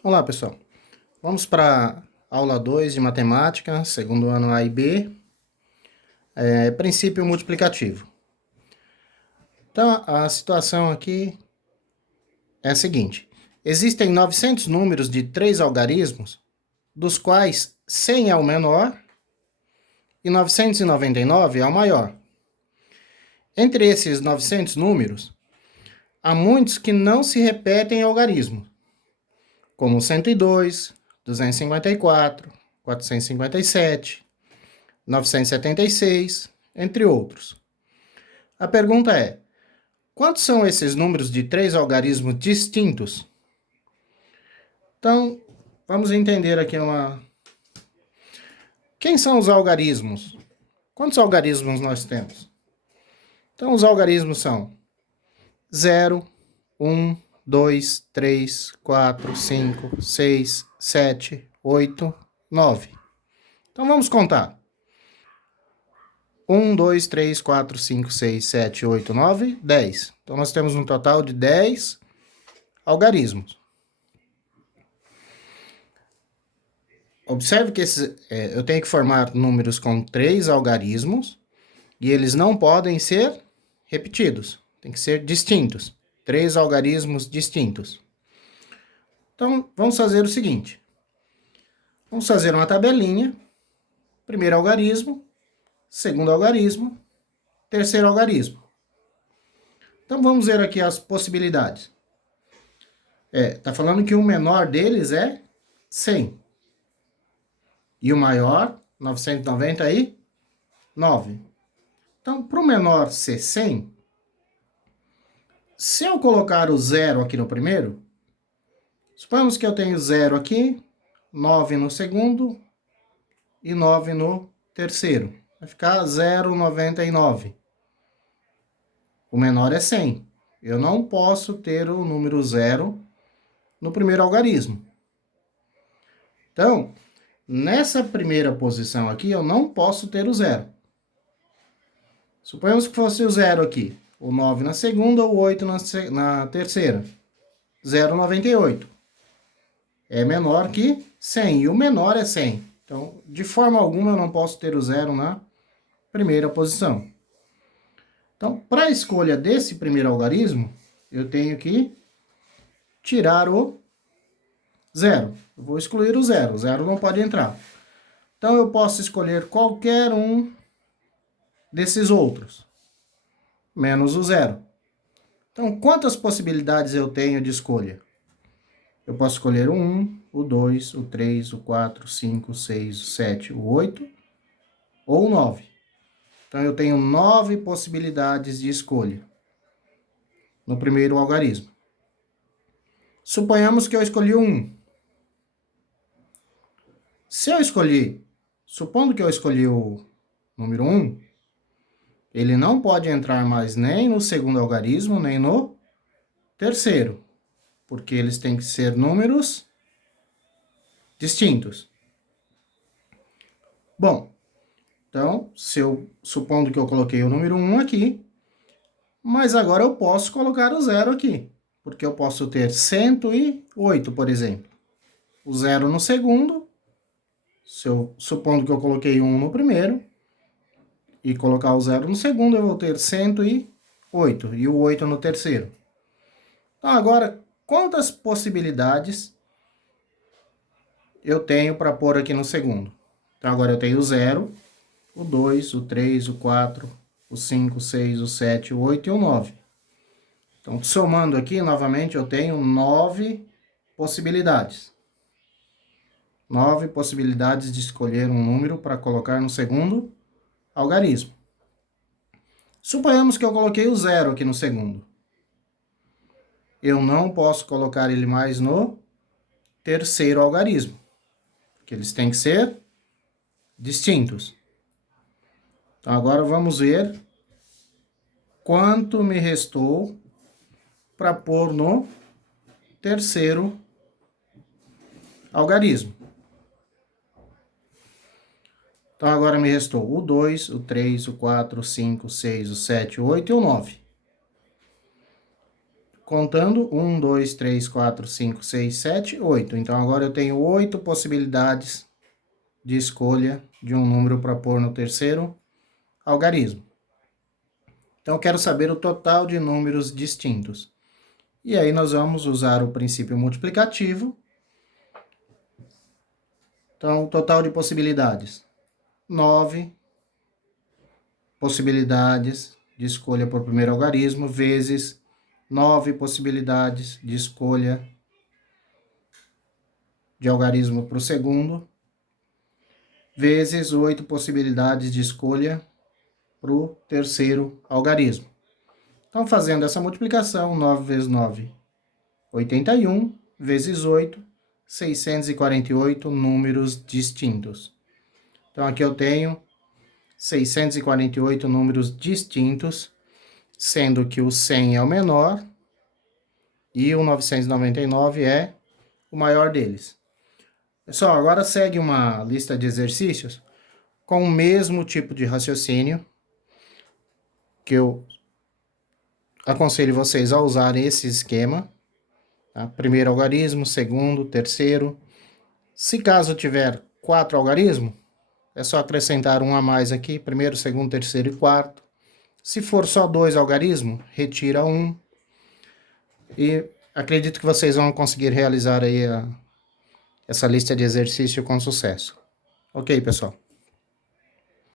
Olá, pessoal. Vamos para aula 2 de matemática, segundo ano A e B, princípio multiplicativo. Então, a situação aqui é a seguinte. Existem 900 números de 3 algarismos, dos quais 100 é o menor e 999 é o maior. Entre esses 900 números, há muitos que não se repetem em algarismo, como 102, 254, 457, 976, entre outros. A pergunta é: quantos são esses números de 3 algarismos distintos? Então, vamos entender aqui uma. Quem são os algarismos? Quantos algarismos nós temos? Então, os algarismos são 0, 1, 2, 3, 4, 5, 6, 7, 8, 9. Então, vamos contar. 1, 2, 3, 4, 5, 6, 7, 8, 9, 10. Então, nós temos um total de 10 algarismos. Observe que eu tenho que formar números com 3 algarismos e eles não podem ser repetidos, tem que ser distintos. 3 algarismos distintos. Então, vamos fazer o seguinte. Vamos fazer uma tabelinha. Primeiro algarismo, segundo algarismo, terceiro algarismo. Então, vamos ver aqui as possibilidades. Tá falando que o menor deles é 100. E o maior, 999. Então, para o menor ser 100, se eu colocar o zero aqui no primeiro, suponhamos que eu tenho 0 aqui, 9 no segundo e 9 no terceiro. Vai ficar 0,99. O menor é 100. Eu não posso ter o número 0 no primeiro algarismo. Então, nessa primeira posição aqui, eu não posso ter o 0. Suponhamos que fosse o 0 aqui. O 9 na segunda ou o 8 na terceira. 0,98. É menor que 100. E o menor é 100. Então, de forma alguma, eu não posso ter o 0 na primeira posição. Então, para a escolha desse primeiro algarismo, eu tenho que tirar o 0. Eu vou excluir o 0. O 0 não pode entrar. Então, eu posso escolher qualquer um desses outros, menos o 0. Então, quantas possibilidades eu tenho de escolha? Eu posso escolher o 1, o 2, o 3, o 4, o 5, o 6, o 7, o 8 ou o 9. Então, eu tenho 9 possibilidades de escolha no primeiro algarismo. Suponhamos que eu escolhi o 1. Se eu escolhi, supondo que eu escolhi o número 1, ele não pode entrar mais nem no segundo algarismo, nem no terceiro, porque eles têm que ser números distintos. Bom, então, supondo que eu coloquei o número 1 aqui, mas agora eu posso colocar o 0 aqui, porque eu posso ter 108, por exemplo. O 0 no segundo, supondo que eu coloquei 1 no primeiro, e colocar o 0 no segundo, eu vou ter 108, e o 8 no terceiro. Então, agora, quantas possibilidades eu tenho para pôr aqui no segundo? Então, agora eu tenho o 0, o 2, o 3, o 4, o 5, o 6, o 7, o 8 e o 9. Então, somando aqui, novamente, eu tenho 9 possibilidades. 9 possibilidades de escolher um número para colocar no segundo algarismo. Suponhamos que eu coloquei o 0 aqui no segundo. Eu não posso colocar ele mais no terceiro algarismo, porque eles têm que ser distintos. Então, agora vamos ver quanto me restou para pôr no terceiro algarismo. Então, agora me restou o 2, o 3, o 4, o 5, o 6, o 7, o 8 e o 9. contando 1, 2, 3, 4, 5, 6, 7, 8. Então, agora eu tenho 8 possibilidades de escolha de um número para pôr no terceiro algarismo. Então, eu quero saber o total de números distintos. E aí, nós vamos usar o princípio multiplicativo. Então, o total de possibilidades: 9 possibilidades de escolha por primeiro algarismo, vezes 9 possibilidades de escolha de algarismo para o segundo, vezes 8 possibilidades de escolha para o terceiro algarismo. Então, fazendo essa multiplicação, 9 vezes 9, 81, vezes 8, 648 números distintos. Então, aqui eu tenho 648 números distintos, sendo que o 100 é o menor e o 999 é o maior deles. Pessoal, agora segue uma lista de exercícios com o mesmo tipo de raciocínio, que eu aconselho vocês a usarem esse esquema. Tá? Primeiro algarismo, segundo, terceiro. Se caso tiver 4 algarismos, é só acrescentar um a mais aqui, primeiro, segundo, terceiro e quarto. Se for só 2 algarismos, retira um. E acredito que vocês vão conseguir realizar aí essa lista de exercício com sucesso. Ok, pessoal?